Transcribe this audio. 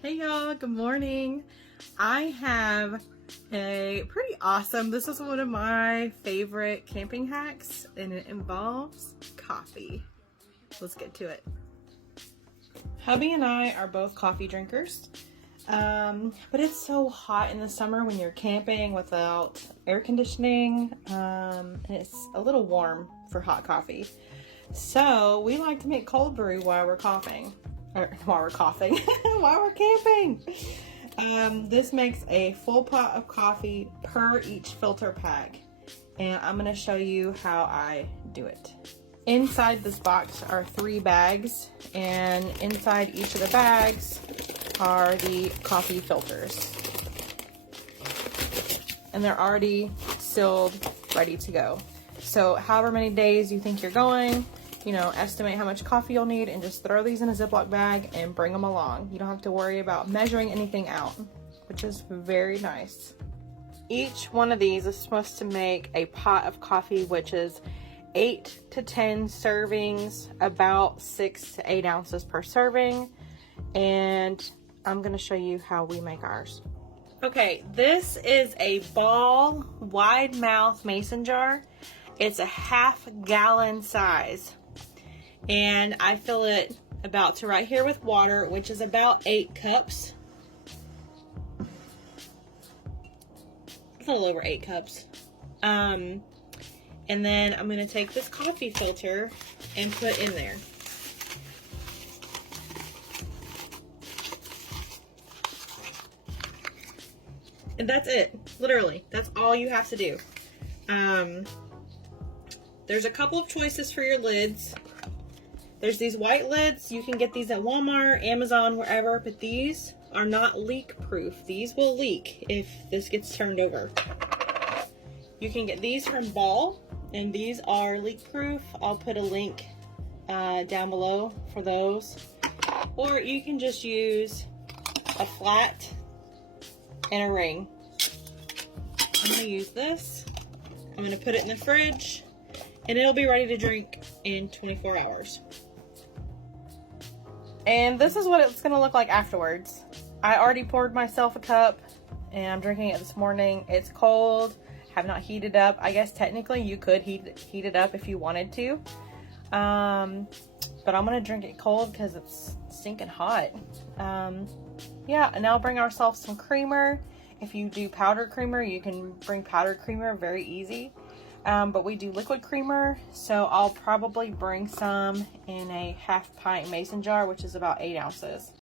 Hey y'all, good morning. I have a pretty awesome, this is one of my favorite camping hacks, and it involves coffee. Let's get to it. Hubby and I are both coffee drinkers, but it's so hot in the summer when you're camping without air conditioning, and it's a little warm for hot coffee. So we like to make cold brew while we're camping. While we're camping. This makes a full pot of coffee per each filter pack, and I'm going to show you how I do it. Inside this box are 3 bags, and inside each of the bags are the coffee filters. And they're already sealed, ready to go. So however many days you think you're going, estimate how much coffee you'll need and just throw these in a Ziploc bag and bring them along. You don't have to worry about measuring anything out, which is very nice. Each one of these is supposed to make a pot of coffee, which is 8 to 10 servings, about 6 to 8 ounces per serving. And I'm going to show you how we make ours. Okay, this is a ball wide mouth mason jar. It's a ½ gallon size. And I fill it about to right here with water, which is about 8 cups. A little over 8 cups. And then I'm going to take this coffee filter and put in there. And that's it. Literally, that's all you have to do. There's a couple of choices for your lids. There's these white lids. You can get these at Walmart, Amazon, wherever, but these are not leak proof. These will leak if this gets turned over. You can get these from Ball, and these are leak proof. I'll put a link down below for those. Or you can just use a flat and a ring. I'm going to use this. I'm going to put it in the fridge, and it'll be ready to drink in 24 hours. And this is what it's going to look like afterwards. I already poured myself a cup, and I'm drinking it this morning. It's cold, have not heated up. I guess technically you could heat it up if you wanted to. But I'm going to drink it cold because it's stinking hot. Yeah, and now bring ourselves some creamer. If you do powdered creamer, you can bring powdered creamer, very easy. But we do liquid creamer, so I'll probably bring some in a ½ pint mason jar, which is about 8 ounces.